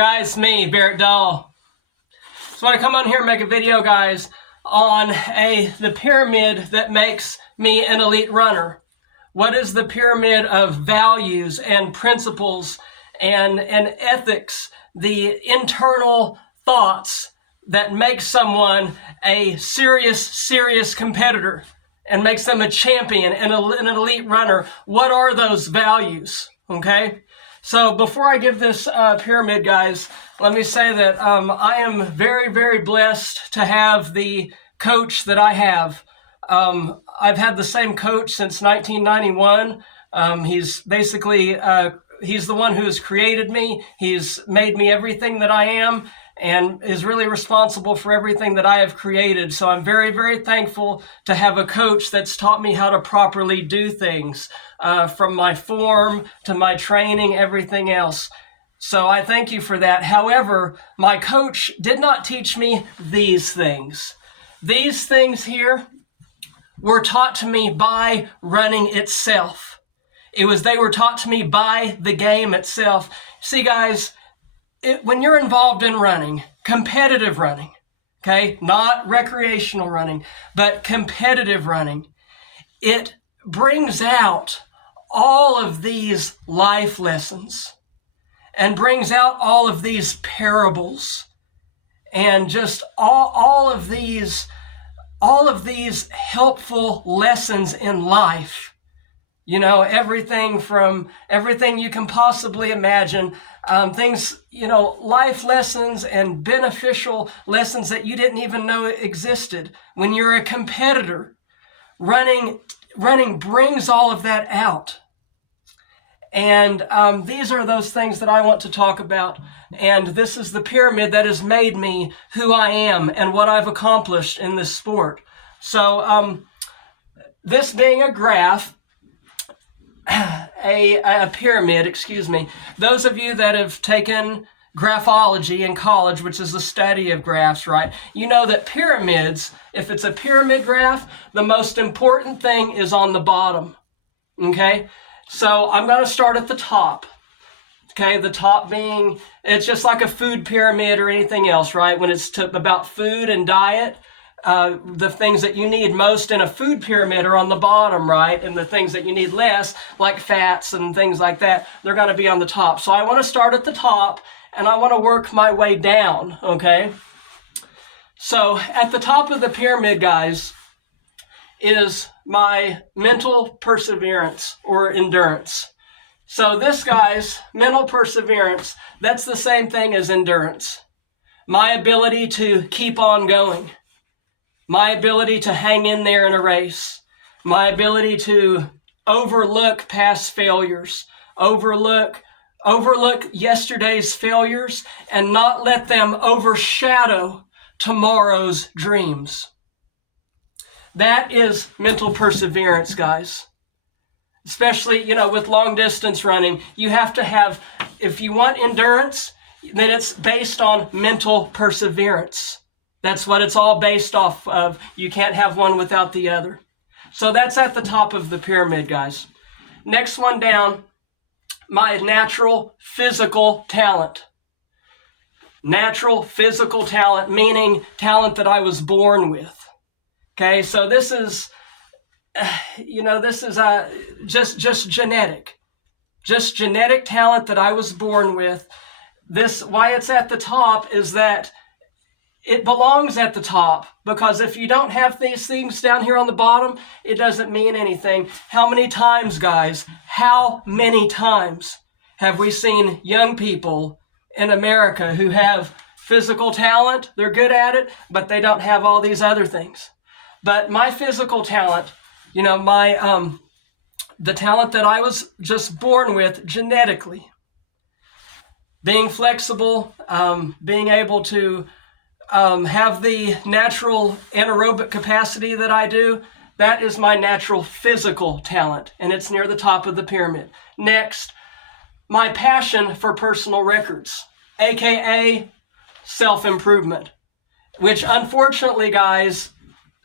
Guys, me, Barrett Dahl. So I want to come on here and make a video, guys, on the pyramid that makes me an elite runner. What is the pyramid of values and principles and ethics, the internal thoughts that make someone a serious competitor and makes them a champion and an elite runner? What are those values? Okay? So before I give this pyramid, guys, let me say that I am very blessed to have the coach that I have. I've had the same coach since 1991. He's basically, he's the one who has created me. He's made me everything that I am and is really responsible for everything that I have created. So I'm very thankful to have a coach that's taught me how to properly do things, from my form to my training, everything else. So I thank you for that. However, my coach did not teach me these things. These things here were taught to me by running itself. They were taught to me by the game itself. See, guys, when you're involved in running, competitive running, okay, not recreational running, but competitive running, it brings out all of these life lessons and brings out all of these parables and just all of these helpful lessons in life. You know, everything you can possibly imagine, things, life lessons and beneficial lessons that you didn't even know existed. When you're a competitor, running brings all of that out. And these are those things that I want to talk about. And this is the pyramid that has made me who I am and what I've accomplished in this sport. So this being a graph, a pyramid, excuse me. Those of you that have taken graphology in college, which is the study of graphs, right? You know that pyramids, if it's a pyramid graph, the most important thing is on the bottom, okay? So I'm going to start at the top, okay? The top being, it's just like a food pyramid or anything else, right? When it's about food and diet, the things that you need most in a food pyramid are on the bottom, right? And the things that you need less, like fats and things like that, they're going to be on the top. So I want to start at the top and I want to work my way down, okay? So at the top of the pyramid, guys, is my mental perseverance or endurance. So this, guys, mental perseverance, that's the same thing as endurance. My ability to keep on going. My ability to hang in there in a race. My ability to overlook past failures. Overlook yesterday's failures and not let them overshadow tomorrow's dreams. That is mental perseverance, guys. Especially, with long distance running, you have to have, if you want endurance, then it's based on mental perseverance. That's what it's all based off of. You can't have one without the other. So that's at the top of the pyramid, guys. Next one down, my natural physical talent. Natural physical talent, meaning talent that I was born with. Okay, so this is, just genetic. Just genetic talent that I was born with. Why it's at the top is that it belongs at the top, because if you don't have these things down here on the bottom, it doesn't mean anything. How many times, guys, how many times have we seen young people in America who have physical talent, they're good at it, but they don't have all these other things? But my physical talent, the talent that I was just born with genetically, being flexible, being able to have the natural anaerobic capacity that I do, that is my natural physical talent, and it's near the top of the pyramid. Next, my passion for personal records, aka self-improvement, which unfortunately, guys,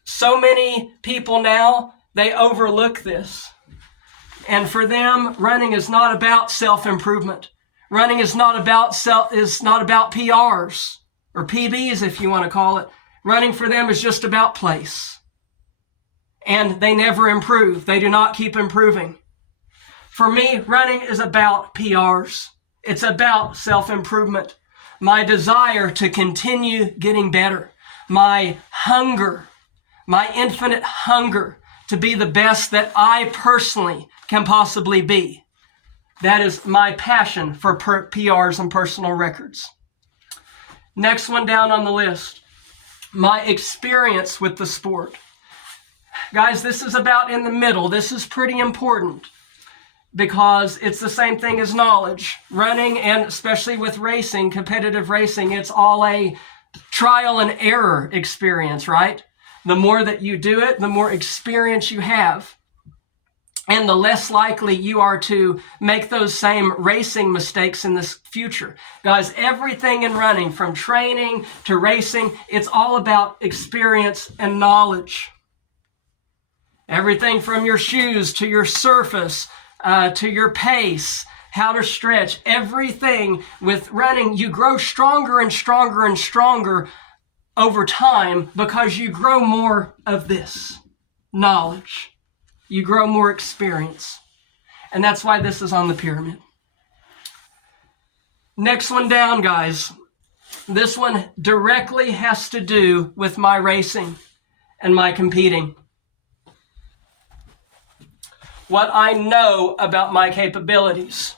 so many people now, they overlook this. And for them, running is not about self-improvement. Running is not about PRs or PBs, if you want to call it. Running for them is just about place. And they never improve. They do not keep improving. For me, running is about PRs. It's about self-improvement. My desire to continue getting better. My hunger, my infinite hunger to be the best that I personally can possibly be. That is my passion for PRs and personal records. Next one down on the list, my experience with the sport. Guys, this is about in the middle. This is pretty important because it's the same thing as knowledge. Running, and especially with racing, competitive racing, it's all a trial and error experience, right? The more that you do it, the more experience you have. And the less likely you are to make those same racing mistakes in the future. Guys, everything in running, from training to racing, it's all about experience and knowledge. Everything from your shoes to your surface, to your pace, how to stretch, everything with running, you grow stronger and stronger and stronger over time because you grow more of this knowledge. You grow more experience. And that's why this is on the pyramid. Next one down, guys. This one directly has to do with my racing and my competing. What I know about my capabilities.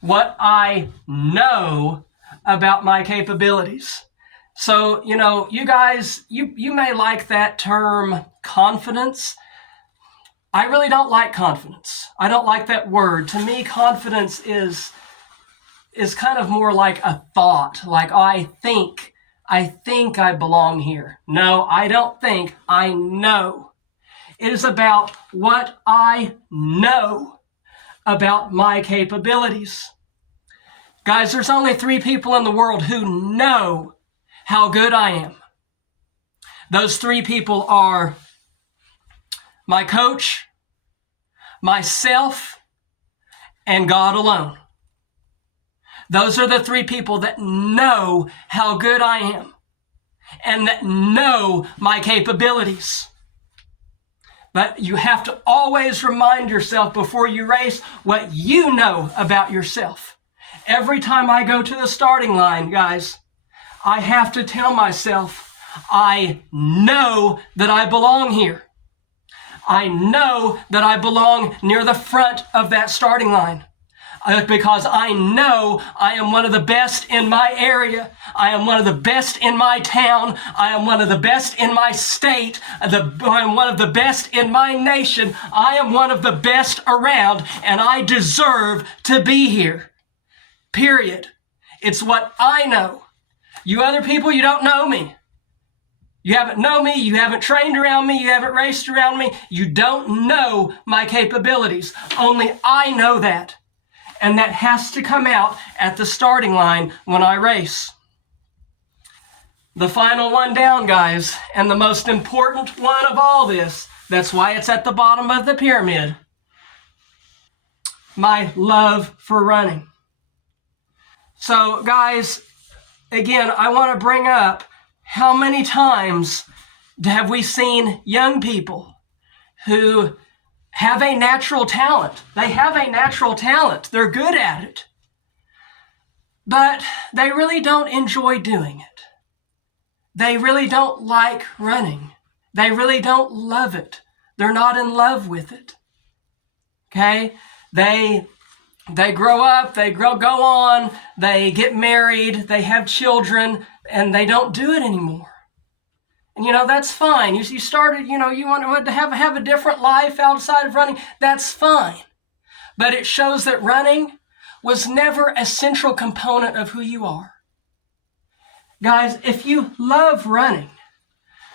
What I know about my capabilities. So, you guys, you may like that term confidence. I really don't like confidence. I don't like that word. To me, confidence is kind of more like a thought. Like I think I belong here. No, I don't think. I know. It is about what I know about my capabilities. Guys, there's only 3 people in the world who know how good I am. Those 3 people are my coach, myself, and God alone. Those are the 3 people that know how good I am and that know my capabilities. But you have to always remind yourself before you race what you know about yourself. Every time I go to the starting line, guys, I have to tell myself, I know that I belong here. I know that I belong near the front of that starting line because I know I am one of the best in my area. I am one of the best in my town. I am one of the best in my state. I am one of the best in my nation. I am one of the best around, and I deserve to be here. Period. It's what I know. You other people, you don't know me. You haven't known me, you haven't trained around me, you haven't raced around me, you don't know my capabilities. Only I know that. And that has to come out at the starting line when I race. The final one down, guys, and the most important one of all this, that's why it's at the bottom of the pyramid. My love for running. So, guys, again, I want to bring up, how many times have we seen young people who have a natural talent? They have a natural talent. They're good at it. But they really don't enjoy doing it. They really don't like running. They really don't love it. They're not in love with it. Okay? They grow up, they go on, they get married, they have children, and they don't do it anymore. And that's fine. You started, you want to have a different life outside of running. That's fine. But it shows that running was never a central component of who you are. Guys, if you love running,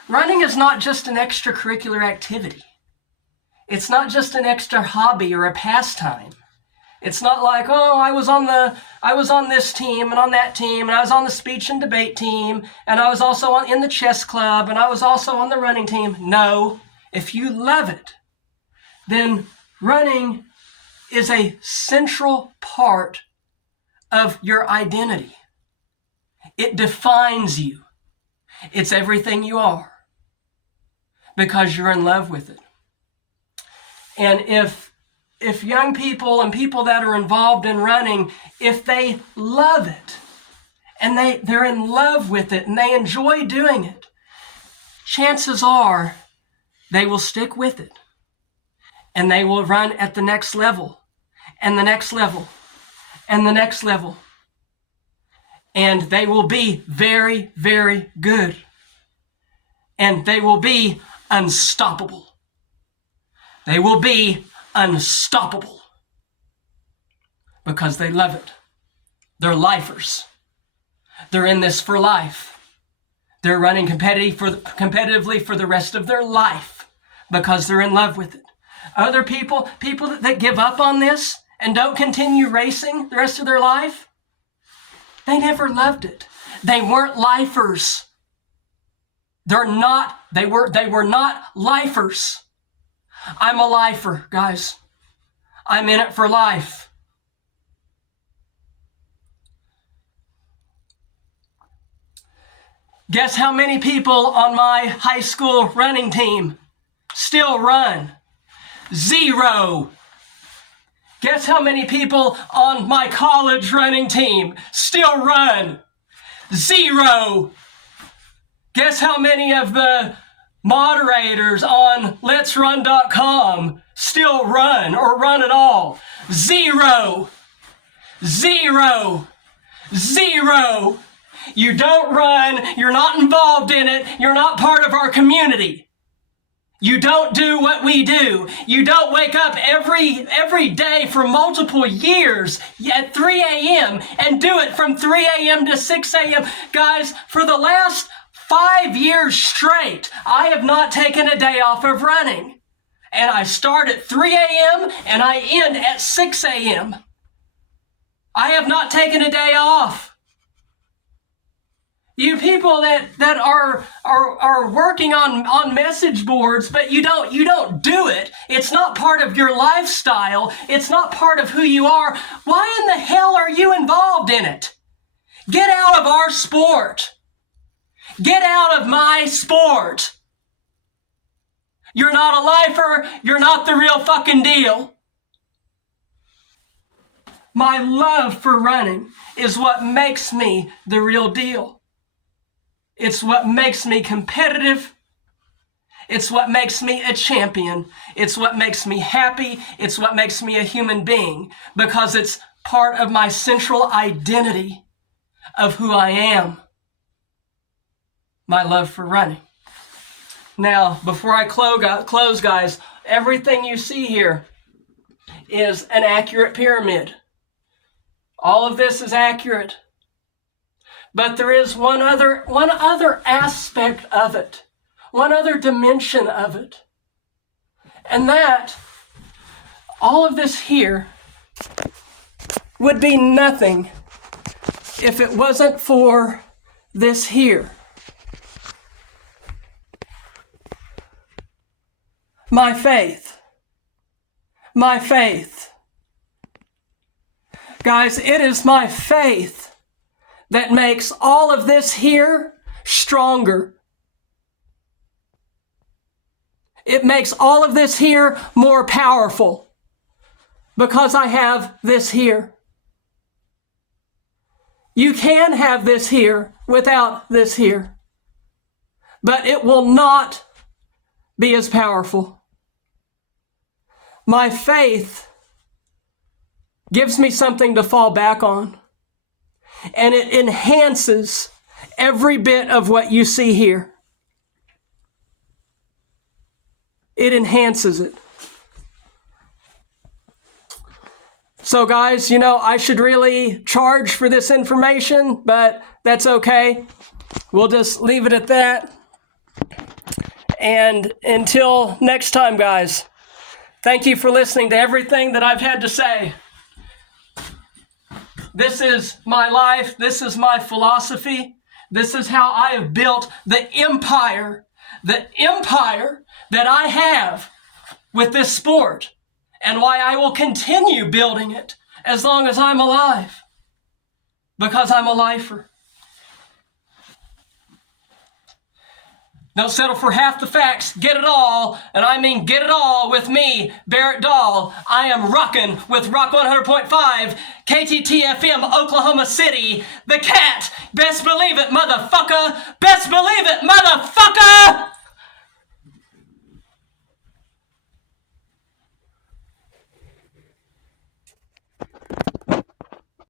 running is not just an extracurricular activity. It's not just an extra hobby or a pastime. It's not like, I was on this team and on that team, and I was on the speech and debate team, and I was also in the chess club, and I was also on the running team. No, if you love it, then running is a central part of your identity. It defines you. It's everything you are because you're in love with it. And if young people and people that are involved in running, if they love it and they're in love with it and they enjoy doing it, chances are they will stick with it and they will run at the next level and the next level and the next level. And they will be very, very good. And they will be unstoppable. They will be unstoppable because they love it. They're lifers. They're in this for life. They're running competitively for the rest of their life because they're in love with it. Other people that give up on this and don't continue racing the rest of their life, they never loved it. They weren't lifers. They were not lifers. I'm a lifer, guys. I'm in it for life. Guess how many people on my high school running team still run? 0. Guess how many people on my college running team still run? 0. Guess how many of the moderators on Let'sRun.com still run or run at all? 0. 0. 0. You don't run, you're not involved in it, you're not part of our community. You don't do what we do. You don't wake up every day for multiple years at 3 a.m. and do it from 3 a.m. to 6 a.m. Guys, for the last 5 years straight, I have not taken a day off of running. And I start at 3 a.m. and I end at 6 a.m. I have not taken a day off. You people that are working on message boards, but you don't do it. It's not part of your lifestyle. It's not part of who you are. Why in the hell are you involved in it? Get out of our sport. Get out of my sport. You're not a lifer. You're not the real fucking deal. My love for running is what makes me the real deal. It's what makes me competitive. It's what makes me a champion. It's what makes me happy. It's what makes me a human being because it's part of my central identity of who I am. My love for running. Now, before I close, guys, everything you see here is an accurate pyramid. All of this is accurate. But there is one other aspect of it, one other dimension of it. And that, all of this here would be nothing if it wasn't for this here. My faith. My faith. Guys, it is my faith that makes all of this here stronger. It makes all of this here more powerful because I have this here. You can have this here without this here, but it will not be as powerful. My faith gives me something to fall back on. And it enhances every bit of what you see here. It enhances it. So guys, I should really charge for this information, but that's okay. We'll just leave it at that. And until next time, guys, thank you for listening to everything that I've had to say. This is my life. This is my philosophy. This is how I have built the empire that I have with this sport and why I will continue building it as long as I'm alive. because I'm a lifer. Don't settle for half the facts. Get it all, and I mean get it all with me, Barrett Dahl. I am rocking with Rock 100.5, KTTFM, Oklahoma City. The Cat. Best believe it, motherfucker. Best believe it, motherfucker.